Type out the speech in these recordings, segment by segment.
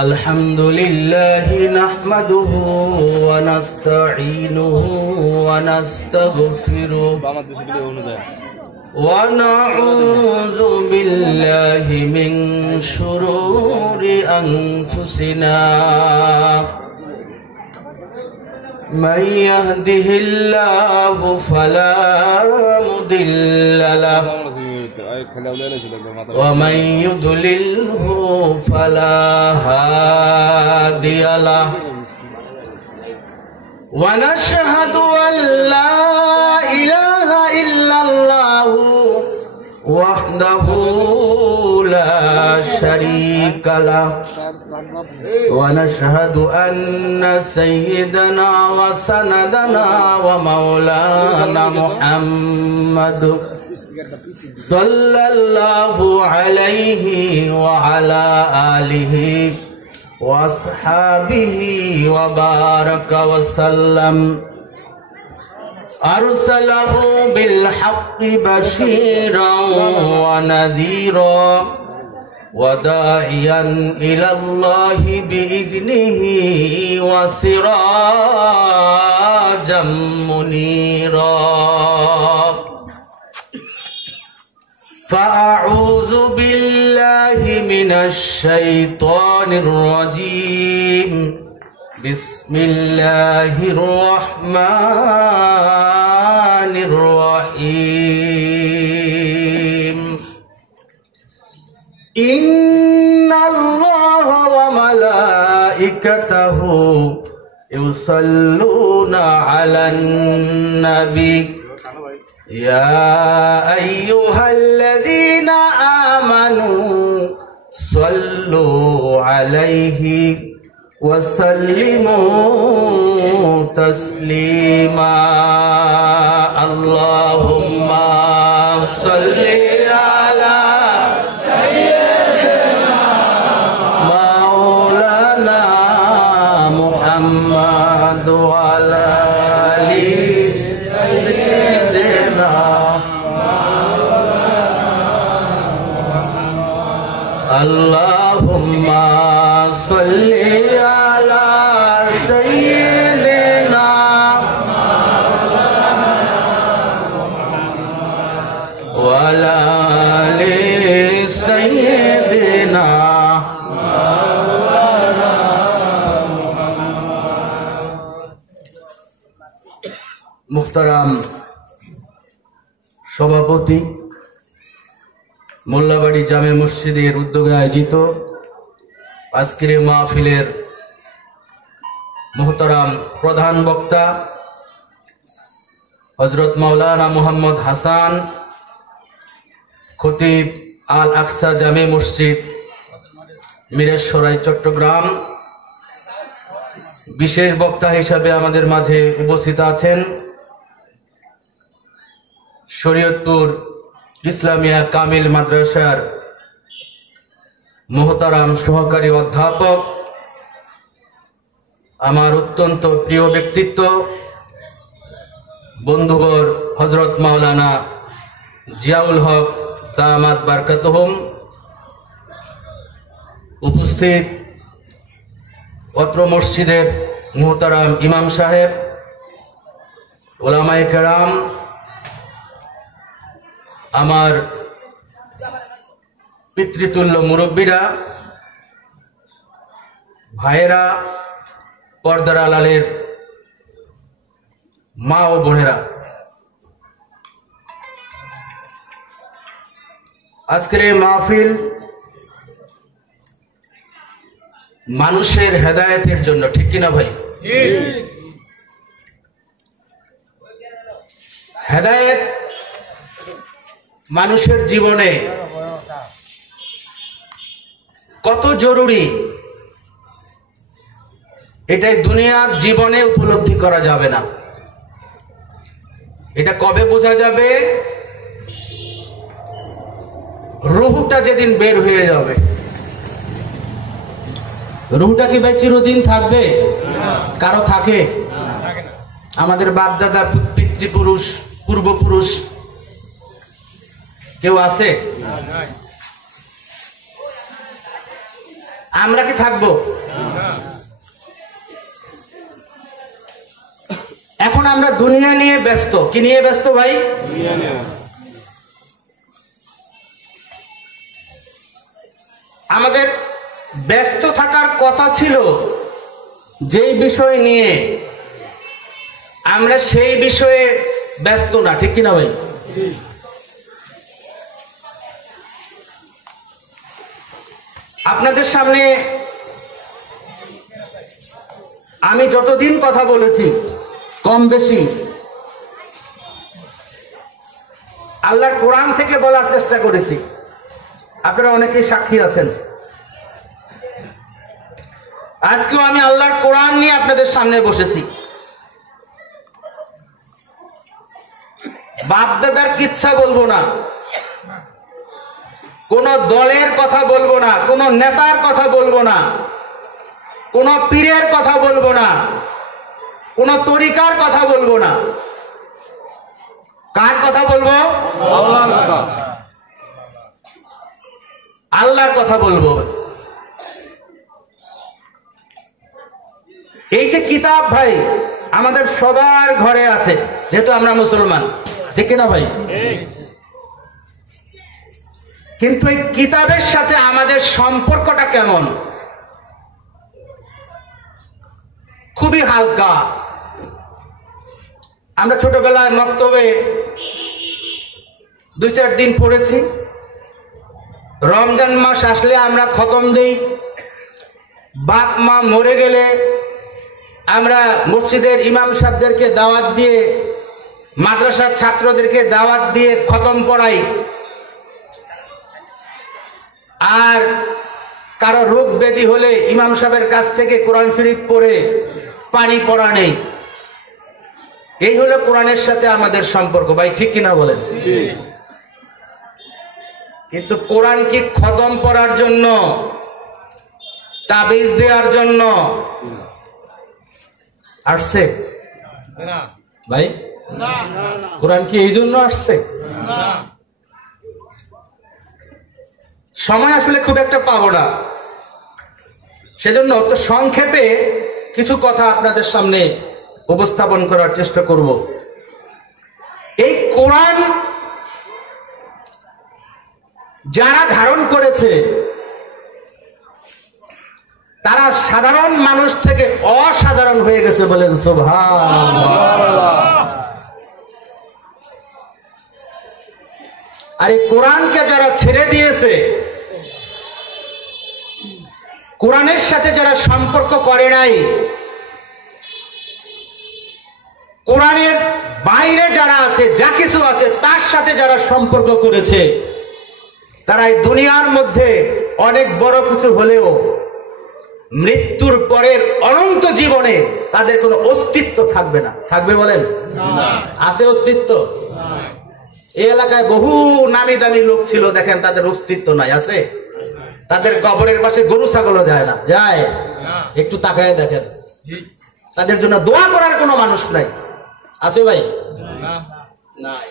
Alhamdulillah nahmaduhu wa nasta'inuhu wa nastaghfiruh wa na'udzu billahi min shururi anfusina. من يهده الله فلا مضل له ومن يضلله فلا هادي له ونشهد أن لا إله إلا الله وحده لا شريك له ونشهد أن سيدنا وسندنا ومولانا محمد صلى الله عليه وعلى آله وأصحابه وبارك وسلم أرسله بالحق بشيرا ونذيرا وداعيا إلى الله بإذنه وسراجا منيرا. فأعوذ بالله من الشيطان الرجيم. بسم الله الرحمن الرحيم. إن الله وملائكته يصلون على النبي يا أيها الذين آمنوا صلوا عليه وسلموا تسليما. اللهم صل على سيدنا مولانا محمد وعلى آل سيدنا اللهم صل على سيدنا وعلى آل سيدنا মুহতারাম সভাপতি, মোল্লাবাড়ি জামে মসজিদের উদ্যোগে আয়োজিত আজকের মাহফিলের মুহতারাম প্রধান বক্তা হযরত মাওলানা মুহাম্মদ হাসান, খতিব আল আকসা জামে মসজিদ মিরেশ্বরাই চট্টগ্রাম, বিশেষ বক্তা হিসাবে আমাদের মাঝে উপস্থিত আছেন শরীয়তপুর ইসলামিয়া কামিল মাদ্রাসার মোহতারাম সহকারী অধ্যাপক, আমার অত্যন্ত প্রিয় ব্যক্তিত্ব বন্ধুবর হযরত মাওলানা জিয়াউল হক দামাত বারকাতুহুম, উপস্থিত অত্র মসজিদের মোহতারাম ইমাম সাহেব, ওলামায়ে কেরাম, আমার পিতৃতুল্য মুরব্বীরা, ভাইয়েরা, পর্দার আড়ালের মা ও বোনেরা, আজকের এই মাহফিল মানুষের হেদায়েতের জন্য, ঠিক কিনা ভাই? হেদায়েত মানুষের জীবনে কত জরুরি এটাই দুনিয়ার জীবনে উপলব্ধি করা যাবে না। এটা কবে বোঝা যাবে? রুহটা যেদিন বের হয়ে যাবে। রুহটা কি ভাই চিরদিন থাকবে? কারো থাকে? আমাদের বাপ দাদা পিতৃপুরুষ পূর্বপুরুষ কেউ আছে? আমরা কি থাকবো? এখন আমরা দুনিয়া নিয়ে ব্যস্ত। কি নিয়ে ব্যস্ত ভাই? আমাদের ব্যস্ত থাকার কথা ছিল যেই বিষয় নিয়ে, আমরা সেই বিষয়ে ব্যস্ত না, ঠিক কিনা ভাই? আপনাদের সামনে আমি যতদিন কথা বলেছি কম বেশি আল্লাহর কোরআন থেকে বলার চেষ্টা করেছি। আপনারা অনেকেই সাক্ষী আছেন। আজকেও আমি আল্লাহর কোরআন নিয়ে আপনাদের সামনে বসেছি। বাপ দাদার কিচ্ছা বলবো না, কোন দলের কথা বলবো না, কোন নেতার কথা বলবো না, কোন পীরের কথা বলবো না, কোন তরিকার কথা বলবো না। কার কথা বলবো? আল্লাহর কথা বলবো। এই যে কিতাব ভাই আমাদের সবার ঘরে আছে, যেহেতু আমরা মুসলমান, ঠিক কিনা ভাই? কিন্তু এই কিতাবের সাথে আমাদের সম্পর্কটা কেমন? খুবই হালকা। আমরা ছোটবেলায় মক্তবে 2-4 দিন পড়েছি। রমজান মাস আসলে আমরা খতম দেই। বাপ মা মরে গেলে আমরা মসজিদের ইমাম সাহেবদেরকে দাওয়াত দিয়ে, মাদ্রাসার ছাত্রদেরকে দাওয়াত দিয়ে খতম পড়াই। আর কারো রোগ ব্যাধি হলে ইমাম সাহেবের কাছ থেকে কোরআন শরীফ পড়ে পানি পড়া নেই। এই হলো কোরআনের সাথে আমাদের সম্পর্ক। ভাই ঠিক কিনা বলেন? কিন্তু কোরআন কি খতম পড়ার জন্য, তাবিজ দেওয়ার জন্য আসছে ভাই? কোরআন কি এই জন্য আসছে? সময় আসলে খুব একটা পাবো না, সেজন্য তো সংক্ষেপে কিছু কথা আপনাদের সামনে উপস্থাপন করার চেষ্টা করব। এই কোরআন যারা ধারণ করেছে তারা সাধারণ মানুষ থেকে অসাধারণ হয়ে গেছে, বলেন সুবহানাল্লাহ। আর এই কোরআনকে যারা ছেড়ে দিয়েছে, কোরআনের সাথে যারা সম্পর্ক করে নাই, কোরআনের বাইরে যারা আছে, যা কিছু আছে তার সাথে যারা সম্পর্ক করেছে, তারা এই দুনিয়ার মধ্যে অনেক বড় কিছু হলেও মৃত্যুর পরের অনন্ত জীবনে তাদের কোনো অস্তিত্ব থাকবে না। থাকবে বলেন? আছে অস্তিত্ব? এই এলাকায় বহু নামি দামি লোক ছিল, দেখেন তাদের অস্তিত্ব নাই। আছে? তাদের কবরের পাশে গরু ছাগলও যায় না। যায়? একটু তাকায় দেখেন, তাদের জন্য দোয়া করার কোনো মানুষ নাই। আছে ভাই? নাই।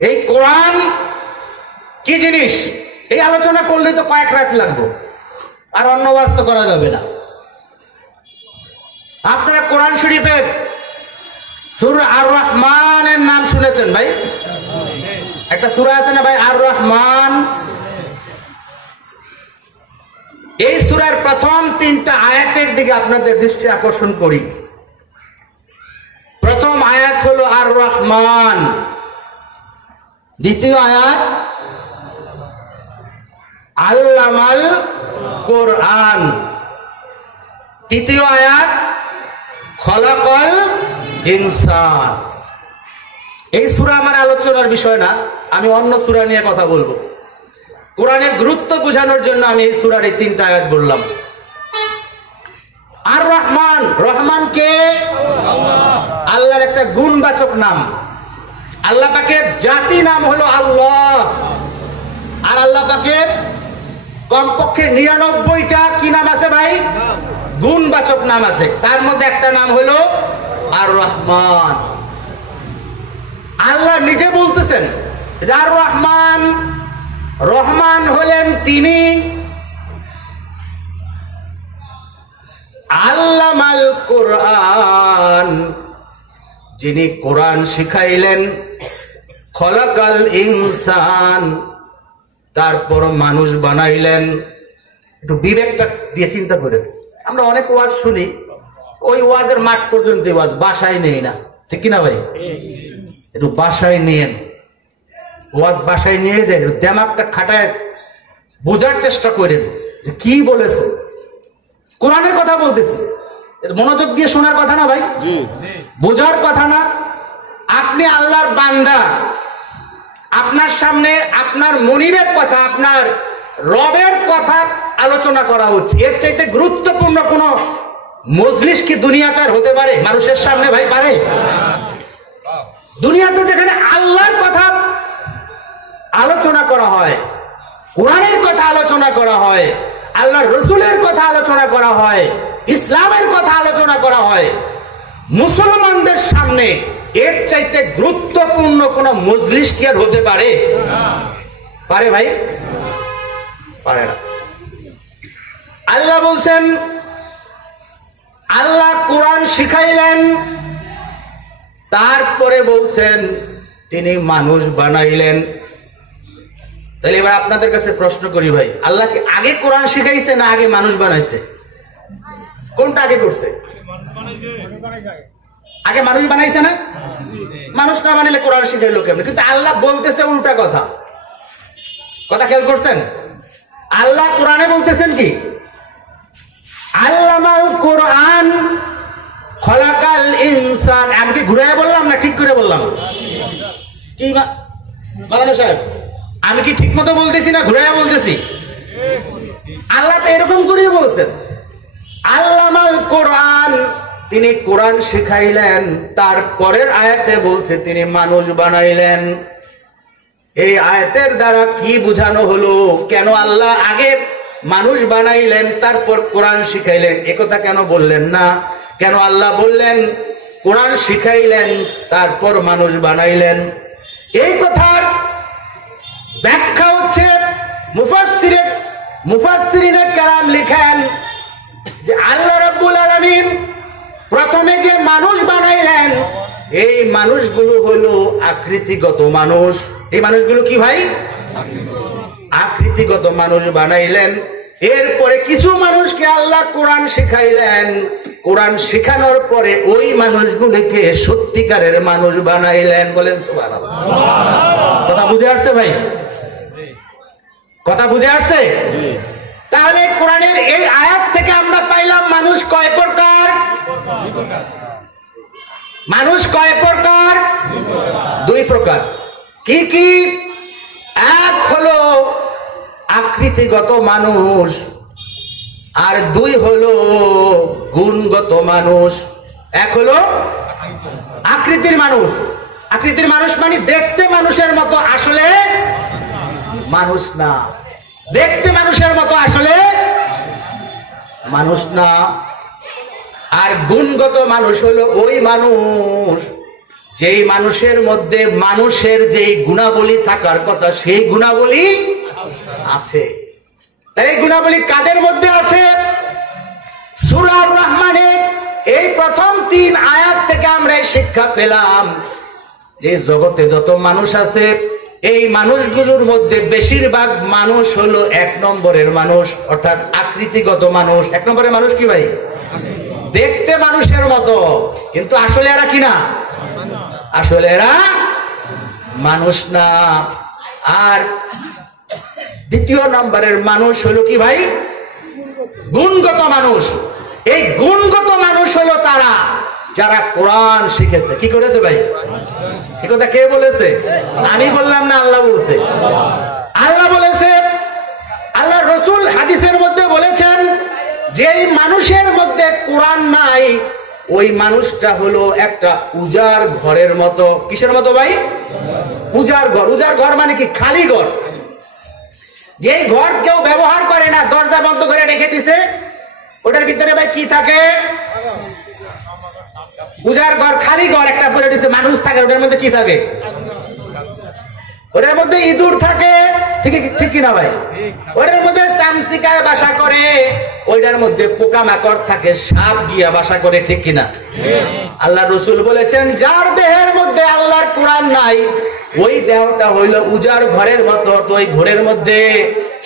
এই কোরআন কি জিনিস, এই আলোচনা করলে তো কয়েক রাত লাগবে, আর অন্য বাস্ত করা যাবে না। আপনারা কোরআন শরীফের সূরা আর রহমানের নাম শুনেছেন ভাই? একটা সূরা আছে না ভাই, আর রহমান? এই সূরার প্রথম 3টা আয়াতের দিকে আপনাদের দৃষ্টি আকর্ষণ করি। প্রথম আয়াত হলো আর রহমান, দ্বিতীয় আয়াত আল্লামাল কোরআন, তৃতীয় আয়াত খলাকাল ইনসান। এই সূরা আমার আলোচনার বিষয় না, আমি অন্য সূরা নিয়ে কথা বলবো। কোরআনের গুরুত্ব বোঝানোর জন্য আমি এই সূরার এই 3টা আয়াত বললাম। আর রহমান, রহমান কে? আল্লাহর একটা গুণবাচক নাম। আল্লাহ পাকের জাতি নাম হলো আল্লাহ, আর আল্লাহ পাকের কমপক্ষে 99টা কি নাম আছে ভাই? গুণবাচক নাম আছে। তার মধ্যে একটা নাম হলো আর রহমান। আল্লাহ নিজে বলতেছেন আর রহমান, রহমান হলেন তিনি আল্লামাল কোরআন, যিনি কোরআন শিখাইলেন, খলাকাল ইনসান, তারপর মানুষ বানাইলেন। একটু বিবেকটা দিয়ে চিন্তা করে, আমরা অনেক ওয়াজ শুনি, ওই ওয়াজের মাঠ পর্যন্ত ওয়াজ, বাসায় নেই না, ঠিক কিনা ভাই? একটু বাসায় নিয়েন, ওয়াজ বাসায় নিয়ে যায়, দেমাগটা খাটায় বোঝার চেষ্টা করেন যে কি বলেছে। কোরআনের কথা বলতেছি, মনোযোগ দিয়ে শোনার কথা না ভাই, বোঝার কথা না। আপনি আল্লাহর বান্দা, আপনার সামনে আপনার মনিবের কথা, আপনার রবের কথা আলোচনা করা হচ্ছে। এর চাইতে গুরুত্বপূর্ণ কোন মজলিস কি দুনিয়াতে আর হতে পারে মানুষের সামনে? ভাই পারে? দুনিয়াতে যেখানে আল্লাহর কথা আলোচনা করা হয়, কোরআনের কথা আলোচনা করা হয়, আল্লাহর রসুলের কথা আলোচনা করা হয়, ইসলামের কথা আলোচনা করা হয়, মুসলমানদের সামনে এর চাইতে গুরুত্বপূর্ণ কোন মজলিস কি আর হতে পারে? পারে ভাই? পারে না। আল্লাহ বলছেন, আল্লাহ কোরআন শিখাইলেন, তারপরে বলছেন তিনি মানুষ বানাইলেন। তাহলে এবার আপনাদের কাছে প্রশ্ন করি ভাই, আল্লাহ কি আগে কোরআন শিখাইছে না আগে মানুষ বানাইছে? কোনটা আগে করছে? আগে মানুষ বানাইছে না? মানুষ না বানাইলে কোরআন শিখাইলো কেমন? কিন্তু আল্লাহ বলতেছে উল্টা কথা। কথা খেয়াল করছেন? আল্লাহ কোরআনে বলতেছেন কি? আল্লামাল কোরআন খলাকাল ইনসান। আমি কি ঘুরে বললাম না ঠিক করে বললাম? কি মাওলানা সাহেব, আমি কি ঠিক মতো বলতেছি না ঘুরে বলতেছি? আল্লাহ তো এরকম করেই বলছেন, আল্লামাল কোরআন, তিনি কোরআন শিখাইলেন, তারপরের আয়াতে বলছে তিনি মানুষ বানাইলেন। এই আয়াতের দ্বারা কি বোঝানো হলো? কেন আল্লাহ আগে মানুষ বানাইলেন তারপর কোরআন শিখাইলেন? একথা কেন বললেন না? কেন আল্লাহ বললেন কোরআন শিখাইলেন তারপর মানুষ বানাইলেন? এই কথার ব্যাখ্যা হচ্ছে মুফাসসিরিনে কেরাম লিখেন যে আল্লাহ রাব্বুল আলামিন প্রথমে যে মানুষ বানাইলেন, এই মানুষগুলো হলো আকৃতিগত মানুষ। এই মানুষগুলো কি ভাই? আকৃতিগত মানুষ বানাইলেন। এরপরে কিছু মানুষকে আল্লাহ কোরআন শিখাইলেন, কোরআন শিখানোর পরে ওই মানুষগুলিকে সত্যিকারের মানুষ বানাইলেন। বলেন সুবহানাল্লাহ। কথা বুঝে আসছে ভাই? কথা বুঝে আসছে? তাহলে কোরআনের এই আয়াত থেকে আমরা পাইলাম মানুষ কয় প্রকার? মানুষ কয় প্রকার? দুই প্রকার। কি কি? এক হলো আকৃতিগত মানুষ, আর দুই হলো গুণগত মানুষ। এক হলো আকৃতির মানুষ। আকৃতির মানুষ মানে দেখতে মানুষের মতো, আসলে মানুষ না। দেখতে মানুষের মতো, আসলে মানুষ না। আর গুণগত মানুষ হলো ওই মানুষ যেই মানুষের মধ্যে মানুষের যেই গুণাবলী থাকার কথা সেই গুণাবলী আছে। এই গুণাবলী কাদের মধ্যে আছে? সূরা আর-রহমানের এই প্রথম 3 আয়াত থেকে আমরা শিক্ষা পেলাম যে জগতে যত মানুষ আছে, এই মানুষগুলোর মধ্যে বেশিরভাগ মানুষ হলো 1 নম্বরের মানুষ, অর্থাৎ আকৃতিগত মানুষ। 1 নম্বরের মানুষ কি ভাই? দেখতে মানুষের মতো, কিন্তু আসলে এরা কি না? আসলে এরা মানুষ না। আর 2 নম্বরের মানুষ হলো কি ভাই? গুণগত মানুষ। এই গুণগত মানুষ হলো তারা যারা কোরআন শিখেছে। কি করেছে ভাই? এই কথা কে বলেছে? আমি বললাম না, আল্লাহ বলছে। আল্লাহ বলেছে, আল্লাহ রসুল হাদিসের মধ্যে বলেছেন যেই মানুষের মধ্যে কোরআন নাই ওই মানুষটা হলো একটা উজাড় ঘরের মতো। কিসের মতো ভাই? উজাড় ঘর। উজাড় ঘর মানে কি? খালি ঘর। যেই ঘর কেউ ব্যবহার করে না, দরজা বন্ধ করে রেখে দিছে, ওটার ভিতরে ভাই কি থাকে? পূজার ঘর খালি ঘর একটা করে দিচ্ছে, মানুষ থাকে ওটার মধ্যে কি থাকে? ওটার মধ্যে ইঁদুর থাকে, ঠিক কিনা ভাই? ওটার মধ্যে চামচিকায় বাসা করে, ওইটার মধ্যে পোকামাকড় থাকে, সাপ গিয়া বাসা করে, ঠিক কিনা? আল্লাহ রসুল বলেছেন যার দেহের মধ্যে আল্লাহর কোরআন নাই ওই দেহটা হইল উজার ঘরের মতো, তো ওই ঘরের মধ্যে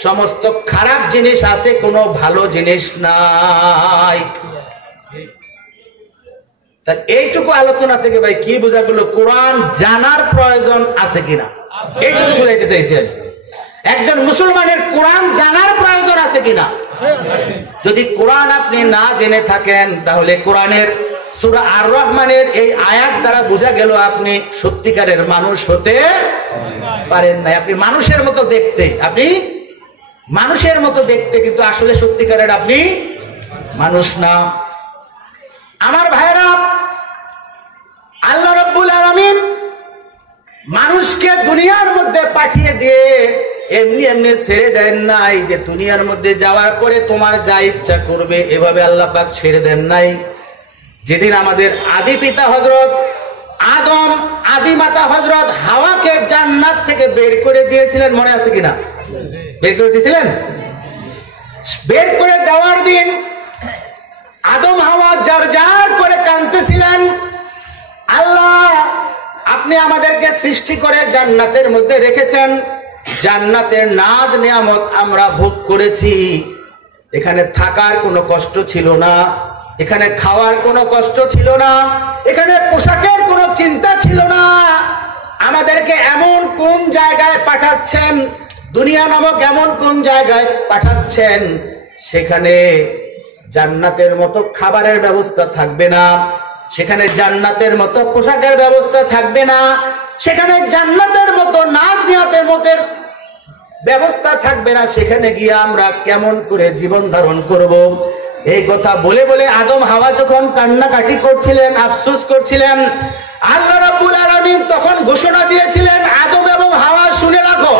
সমস্ত খারাপ জিনিস আছে, কোনো ভালো জিনিস নাই। এইটুকু আলোচনা থেকে ভাই কি বোঝা গেল? কোরআন জানার প্রয়োজন আছে কিনা, এইটুকু বুঝাইতে চাইছি। একজন মুসলমানের কোরআন জানার প্রয়োজন আছে কিনা? যদি কোরআন আপনি না জেনে থাকেন তাহলে কোরআনের সূরা আর রহমানের এই আয়াত দ্বারা বোঝা গেল আপনি সত্যিকারের মানুষ হতে পারেন না। আপনি মানুষের মতো দেখতে, আপনি মানুষের মতো দেখতে, কিন্তু আসলে সত্যিকারের আপনি মানুষ না। আমার ভাইরা, আল্লাহ রাব্বুল আলামিন মানুষকে দুনিয়ার মধ্যে পাঠিয়ে দিয়ে এমনি এমনি ছেড়ে দেন নাই যে দুনিয়ার মধ্যে যাওয়ার পরে তোমার যা ইচ্ছা করবে, এভাবে আল্লাহ পাক ছেড়ে দেন নাই। যেদিন আমাদের আদি পিতা হযরত আদম, আদি মাতা হযরত হাওয়াকে জান্নাত থেকে বের করে দিয়েছিলেন, মনে আছে কিনা? বের করে দিয়েছিলেন। বের করে দেওয়ার দিন আদম হাওয়া যার যার করে কাঁদতেছিলেন, আল্লাহ আপনি আমাদেরকে সৃষ্টি করে জান্নাতের মধ্যে রেখেছেন, জান্নাতের নাজ নিয়ামত আমরা ভোগ করেছি, এখানে থাকার কোনো কষ্ট ছিল না, এখানে খাওয়ার কোনো কষ্ট ছিল না, এখানে পোশাকের কোনো চিন্তা ছিল না। আমাদেরকে এমন কোন জায়গায় পাঠাচ্ছেন, দুনিয়া নামক এমন কোন জায়গায় পাঠাচ্ছেন সেখানে জান্নাতের মতো খাবারের ব্যবস্থা থাকবে না, সেখানে জান্নাতের মতো পোশাকের ব্যবস্থা থাকবে না, সেখানে জান্নাতের মতো নাচ নিয়াতের মতো ব্যবস্থা থাকবে না, সেখানে গিয়ে আমরা কেমন করে জীবন ধারণ করব? এই কথা বলে বলে আদম হাওয়া যখন কান্নাকাটি করছিলেন, আফসোস করছিলেন, আল্লাহ রাব্বুল আলামিন তখন ঘোষণা দিয়েছিলেন, আদম এবং হাওয়া শুনে রাখো,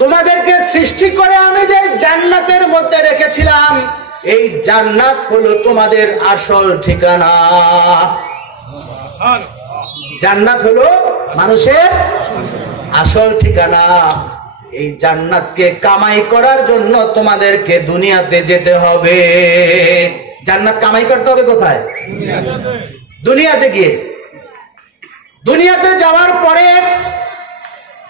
তোমাদেরকে সৃষ্টি করে আমি যে জান্নাতের মধ্যে রেখেছিলাম এই জান্নাত হলো তোমাদের আসল ঠিকানা। জান্নাত হলো মানুষের আসল ঠিকানা। এই জান্নাতকে কামাই করার জন্য তোমাদেরকে দুনিয়াতে যেতে হবে। জান্নাত কামাই করতে হবে কোথায়? দুনিয়াতে গিয়ে। দুনিয়াতে যাওয়ার পরে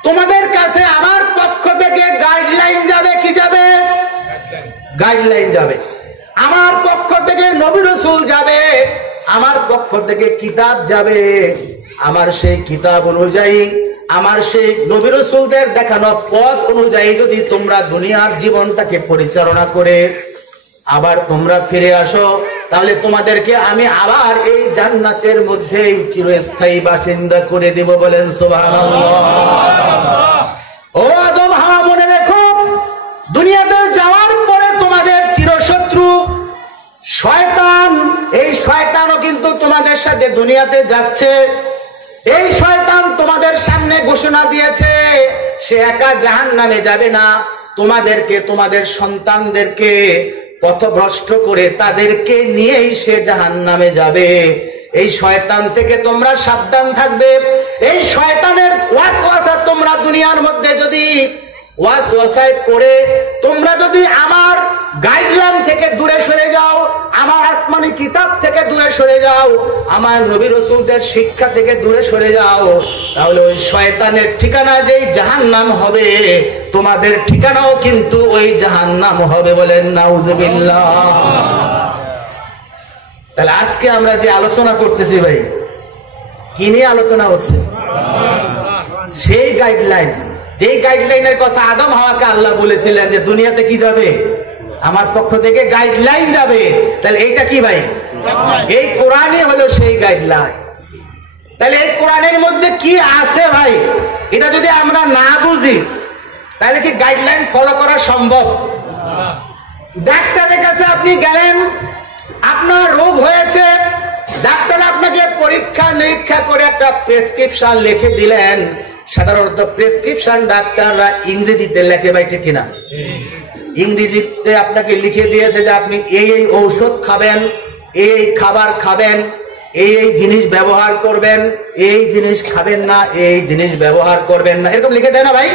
তোমাদের কাছে আমার পক্ষ থেকে গাইডলাইন যাবে। কি যাবে? গাইডলাইন যাবে। আমার পক্ষ থেকে নবী রাসূল যাবে, আমার পক্ষ থেকে কিতাব যাবে। আমার সেই কিতাব অনুযায়ী, আমার সেই নবী রাসূলদের দেখানো পথ অনুযায়ী যদি তোমরা দুনিয়ার জীবনটাকে পরিচালনা করে আবার তোমরা ফিরে আসো, তাহলে তোমাদেরকে আমি আবার এই জান্নাতের মধ্যেই চিরস্থায়ী বাসিন্দা করে দেব। বলেন সুবহানাল্লাহ। ও আদম হাওয়া, মনে রেখো, দুনিয়াতে যাওয়ার পরে তোমাদের চিরশত্রু শয়তান, এই শয়তানও কিন্তু তোমাদের সাথে দুনিয়াতে যাচ্ছে। এই শয়তান তোমাদের সামনে ঘোষণা দিয়েছে সে একা জাহান্নামে যাবে না, তোমাদেরকে, তোমাদের সন্তানদেরকে পথভ্রষ্ট করে তাদেরকে নিয়েই সে জাহান্নামে যাবে। এই শয়তান থেকে তোমরা সাবধান থাকবে। এই শয়তানের ওয়াসওয়াসা তোমরা দুনিয়ার মধ্যে যদি ওয়াসওয়াসায় পড়ে তোমরা যদি আমার গাইডলাইন থেকে দূরে সরে যাও, আমার আসমানি কিতাব থেকে দূরে সরে যাও, আমার নবী রাসূলদের শিক্ষা থেকে দূরে সরে যাও, তাহলে ওই শয়তানের ঠিকানা যেই জাহান্নাম হবে, তোমাদের ঠিকানাও কিন্তু ওই জাহান্নাম হবে। বলেন নাউজুবিল্লাহ। তাহলে আজকে আমরা যে আলোচনা করতেছি ভাই, কি নিয়ে আলোচনা হচ্ছে? সেই গাইডলাইন, যেই গাইডলাইনের কথা আদম হাওয়াকে আল্লাহ বলেছিলেন যে দুনিয়াতে কি যাবে, আমার পক্ষ থেকে গাইডলাইন যাবে। তাহলে এইটা কি ভাই? এই কোরআনই হলো সেই গাইডলাইন। তাহলে এই কোরআনের মধ্যে কি আছে ভাই, এটা যদি আমরা না বুঝি তাহলে কি গাইডলাইন ফলো করা সম্ভব? ডাক্তারের কাছে আপনি গেলেন, আপনার রোগ হয়েছে, ডাক্তার আপনাকে পরীক্ষা নিরীক্ষা করে একটা প্রেসক্রিপশন লিখে দিলেন। সাধারণত প্রেসক্রিপশন ডাক্তাররা ইংরেজিতে লেখে ভাই, ঠিক কিনা? ইংরেজিতে আপনাকে লিখে দিয়েছে যে আপনি এই এই ঔষধ খাবেন, এই খাবার খাবেন, এই এই জিনিস ব্যবহার করবেন, এই জিনিস খাবেন না, এই জিনিস ব্যবহার করবেন না, এরকম লিখে দেয় না ভাই?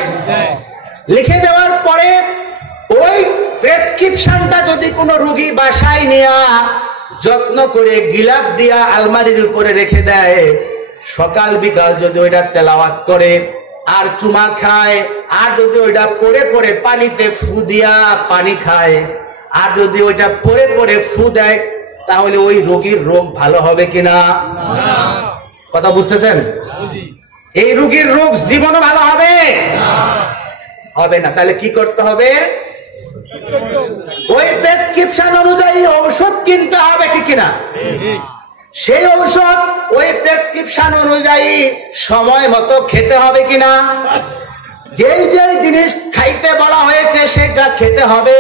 লিখে দেওয়ার পরে ওই প্রেসক্রিপশনটা যদি কোনো রোগী বাসায় নিয়ে যত্ন করে গিলাপ দিয়া আলমারির উপরে রেখে দেয়, সকাল বিকাল যদি ওইটা তেলাওয়াত করে আর চুমা খায়, আর যদি ওইটা পরে পরে পানিতে ফু দিয়া পানি খায়, আর যদি ওইটা পরে পরে ফু দেয়, তাহলে ওই রোগীর রোগ ভালো হবে কিনা? কথা বুঝতেছেন? এই রোগীর রোগ জীবনও ভালো হবে হবে না। তাহলে কি করতে হবে? ওই প্রেসক্রিপশন অনুযায়ী ঔষধ কিনতে হবে, ঠিক কিনা? সেই ঔষধ ওই প্রেসক্রিপশন অনুযায়ী সময় মতো খেতে হবে কিনা? যেই যেই জিনিস খাইতে বলা হয়েছে সেটা খেতে হবে,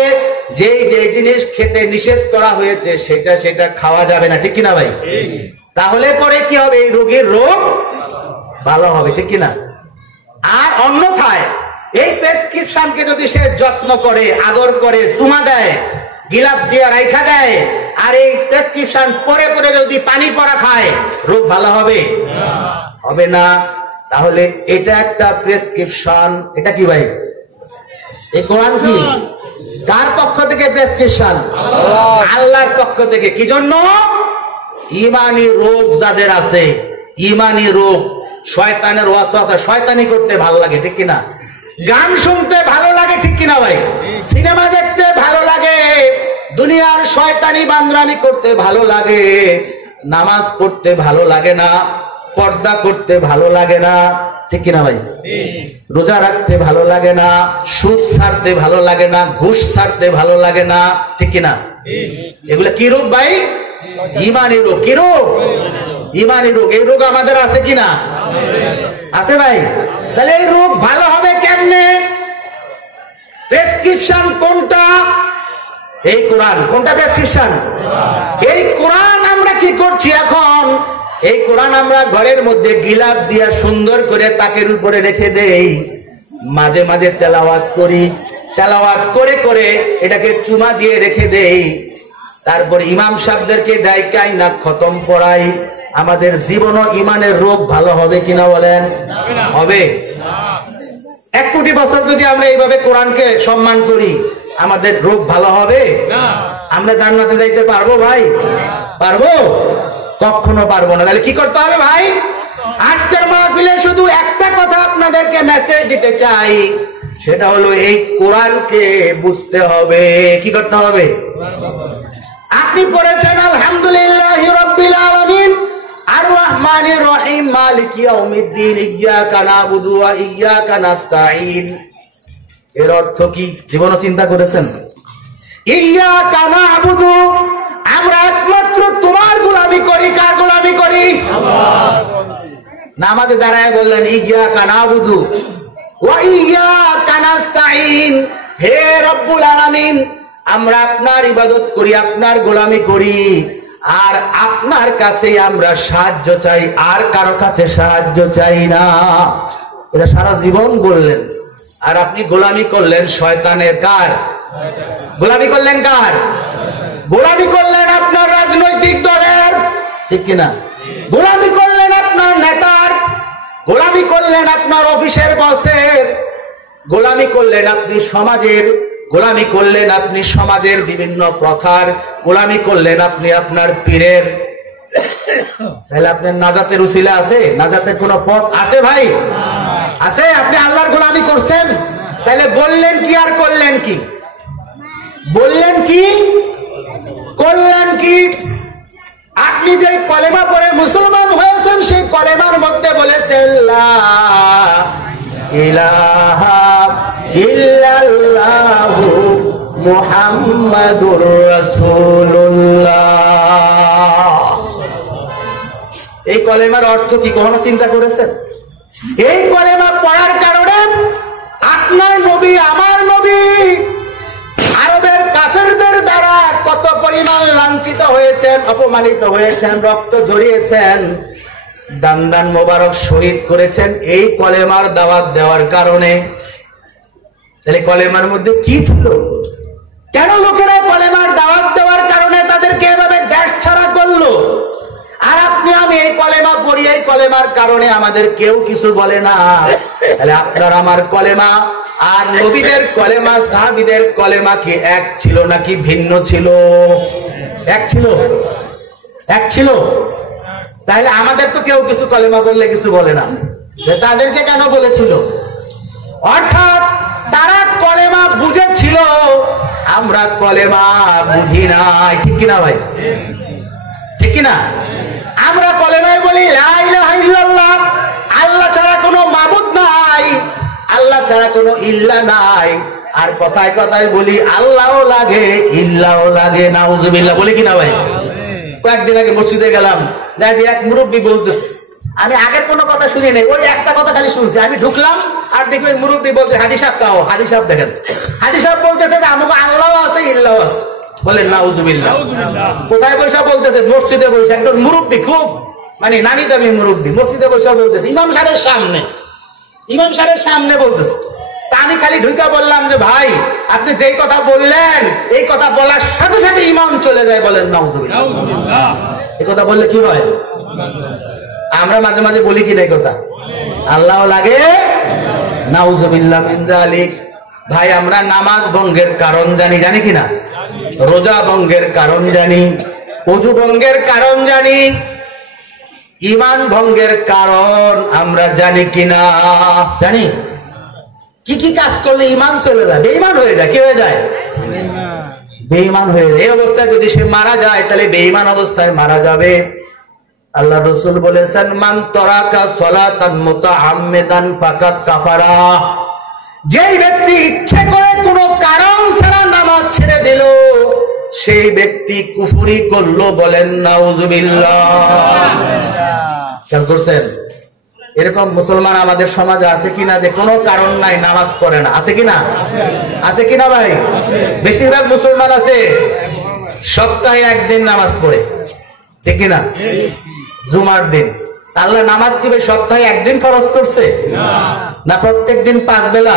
যেই যেই জিনিস খেতে নিষেধ করা হয়েছে সেটা সেটা খাওয়া যাবে না, ঠিক কিনা ভাই? তাহলে পরে কি হবে? এই রোগীর রোগ ভালো হবে, ঠিক কিনা? আর অন্যথায় এই প্রেসক্রিপশনকে যদি সে যত্ন করে, আদর করে, চুমা দেয়, গিলাপ দিয়ে রাইখা দেয়, আর এই প্রেসক্রিপশন পরে পরে যদি পানি পড়া খায়, রোগ ভালো হবে হবে না। তাহলে এটা একটা প্রেসক্রিপশন। এটা কি ভাই? এই কোরআন কি কার পক্ষ থেকে প্রেসক্রিপশন? আল্লাহর পক্ষ থেকে। কি জন্য? ইমানি রোগ যাদের আছে, ইমানি রোগ, শয়তানের ওয়াসওয়াসা, শয়তানি করতে ভালো লাগে, ঠিক কিনা? গান শুনতে ভালো লাগে, ঠিক কিনা ভাই? সিনেমা দেখতে ভালো লাগে, দুনিয়ার শয়তানি বান্দরামি করতে ভালো লাগে, নামাজ পড়তে ভালো লাগে না, পর্দা করতে ভালো লাগে না, ঠিক কিনা ভাই? রোজা রাখতে ভালো লাগে না, সুদ ছাড়তে ভালো লাগে না, ঘুষ ছাড়তে ভালো লাগে না, ঠিক কিনা? এগুলা কি রোগ ভাই? ইমানি রোগ। কি রোগ? ইমানি রোগ। এই রোগ আমাদের আছে কিনা? আছে ভাই। তাহলে এই রোগ ভালো হবে কেমনে? প্রেসক্রিপশন কোনটা? এই কোরআন। কোনটা প্রেসক্রিপশন? এই কোরআন। আমরা কি করছি এখন? এই কোরআন আমরা ঘরের মধ্যে গিলাপ দিয়া সুন্দর করে তাকের উপরে রেখে দেই, মাঝে মাঝে তেলাওয়াত করি, তেলাওয়াত করে করে এটাকে চুমা দিয়ে রেখে দেই, তারপর ইমাম সাহেবদেরকে ডাইকাই না খতম পড়াই। আমাদের জীবন ও ইমানের রোগ ভালো হবে কিনা বলেন? হবে। 1 কোটি বছর যদি আমরা এইভাবে কোরআনকে সম্মান করি, আমাদের রোগ ভালো হবে? আমরা জান্নাতে যাইতে পারবো ভাই? পারবো? কখনো পারবো না। তাহলে কি করতে হবে ভাই? আজকের মাহফিলে শুধু একটা কথা আপনাদেরকে মেসেজ দিতে চাই, সেটা হলো এই কোরআনকে বুঝতে হবে। কি করতে হবে? আপনি পড়েছেন আলহামদুলিল্লাহি রাব্বিল আলামিন আর রহমানির রহিম মালিকি ইয়াউমিদ্দিন ইয়্যাকা না'বুদু ওয়া ইয়্যাকা নাস্তাঈন। এর অর্থ কি জীবনে চিন্তা করেছেন? ইয়্যাকা না'বুদু, আমরা একমাত্র তোমার গোলামি করি। কার গোলামি করি? আল্লাহর। নামাজে দাঁড়ায় বললেন ইয়্যাকা না'বুদু ওয়া ইয়্যাকা নাস্তাঈন, হে রব্বুল আলামিন, আমরা আপনার ইবাদত করি, আপনার গোলামি করি, আর আপনার কাছে আমরা সাহায্য চাই, আর কারো কাছে সাহায্য চাই না। এটা সারা জীবন বললেন। আর আপনি গোলামি করলেন শয়তানের। কার গোলামি করলেন? কার গোলামি করলেন? আপনার রাজনৈতিক দলের, ঠিক কিনা? গোলামি করলেন আপনার নেতার, গোলামি করলেন আপনার অফিসের বসের, গোলামি করলেন আপনি সমাজের, গোলামি করলেন আপনি সমাজের বিভিন্ন প্রথার, গোলামি করলেন আপনি আপনার পীরের। তাহলে আপনার নাজাতের উসিলা আছে? নাজাতের কোন পথ আছে ভাই? আছে? আপনি আল্লাহর গোলামি করছেন। তাহলে বললেন কি আর করলেন কি? বললেন কি, করলেন কি? আপনি যে কলেমা পড়ে মুসলমান হয়েছেন, সেই কলেমার মধ্যে বলেছেন লা ইলাহা ইল্লাল্লাহু মুহাম্মাদুর রাসূলুল্লাহ। এই কলেমার অর্থ কি কখনো চিন্তা করেছেন? এই কলেমা পড়ার কারণে আপনার নবী, আমার নবী, আরবের কাফেরদের দ্বারা কত পরিমাণ লাঞ্ছিত হয়েছেন, অপমানিত হয়েছেন, রক্ত ঝরিয়েছেন, দান দান মোবারক শহীদ করেছেন এই কলেমার দাওয়াত দেওয়ার কারণে। তাহলে কলেমার মধ্যে কি ছিল? কেন লোকেরা কলেমার দাওয়াত দেওয়ার কারণে তাদেরকে এভাবে দেশ ছাড়া করলো? আর আপনি আমি এই কলেমা পড়ি, এই কলেমার কারণে আমাদের কেউ কিছু বলে না। তাহলে আপনার আমার কলেমা আর নবীদের কলেমা, সাহাবীদের কলেমা কি এক ছিল নাকি ভিন্ন ছিল? এক ছিল, এক ছিল। তাহলে আমাদের তো কেউ কিছু কলেমা বললে কিছু বলে না, তাদেরকে কেন বলেছিল? অর্থাৎ তারা কলেমা বুঝেছিল, আমরা কলেমা বুঝি নাই। ঠিক কিনা ভাই? ঠিক কিনা? আমরা কলেমায় বলি লা ইলাহা ইল্লাল্লাহ, আল্লাহ ছাড়া কোনো মাবুদ নাই, আল্লাহ ছাড়া কোনো ইল্লাহ নাই। আর কথায় কথায় বলি আল্লাহও লাগে ইল্লাহও লাগে, নাউজুবিল্লাহ। বলি কিনা ভাই? কয়েকদিন আগে মসজিদে গেলাম, দেখি এক মুরব্বী বলতেছে, আমি আগের কোনো কথা শুনি নাই, ওই একটা কথা খালি শুনছি। আমি ঢুকলাম আর দেখি ওই মুরব্বী বলছে, হাজি সাহেব কাও, হাজি সাহেব দেখেন, হাজি সাহেব বলতেছে যে আমাকে আল্লাহ আছে ইল্লাহ আছে। বলেন নাউজুবিল্লাহ। কোথায় বৈশা বলতেছে? মসজিদে বসে, একজন মুরব্বী, খুব মানে নামি দামি মুরব্বী, মসজিদে বসে বলতেছে, ইমাম সাহেবের সামনে, ইমাম সাহেবের সামনে বলতেছে। তা আমি খালি ঢুকা বললাম যে ভাই আপনি যেই কথা বললেন এই কথা বলার সাথে সাথে ইমাম চলে যায়। বলেন নাউজুবিল্লাহ। এই কথা বললে কি হয়? আমরা মাঝে মাঝে বলি কি না কথা, আল্লাহ লাগে, নাউজুবিল্লাহ মিন যালিক। ভাই আমরা নামাজ ভঙ্গের কারণ জানি, জানি কিনা? রোজা ভঙ্গের কারণ জানি, ওযু ভঙ্গের কারণ জানি, ঈমান ভঙ্গের কারণ আমরা জানি কিনা? জানি। কি কি কাজ করলে ঈমান চলে যায়, বেঈমান হয়ে যায়? কি হয়ে যায়? বেঈমান হয়ে যায়। এই অবস্থায় যদি সে মারা যায় তাহলে বেঈমান অবস্থায় মারা যাবে। আল্লাহ রাসূল বলেছেন, মান তারাকা সালাতান মুতাআম্মিদান ফাকাদ কাফারা। যেই ব্যক্তি ইচ্ছে করে কোনো কারণ ছাড়া নামাজ ছেড়ে দিল সেই ব্যক্তি কুফরি করলো। বলেন নাউজুবিল্লাহ। খেয়াল করছেন? এরকম মুসলমান আমাদের সমাজে আছে কিনা যে কোনো কারণ নাই নামাজ পড়ে না? আছে কিনা? আছে কিনা ভাই? বেশিরভাগ মুসলমান আছে সপ্তাহে একদিন নামাজ পড়ে, ঠিক কিনা? জুমার দিন। আল্লাহ নামাজ কি সপ্তাহে একদিন ফরজ করছে? না প্রত্যেক দিন 5 বেলা?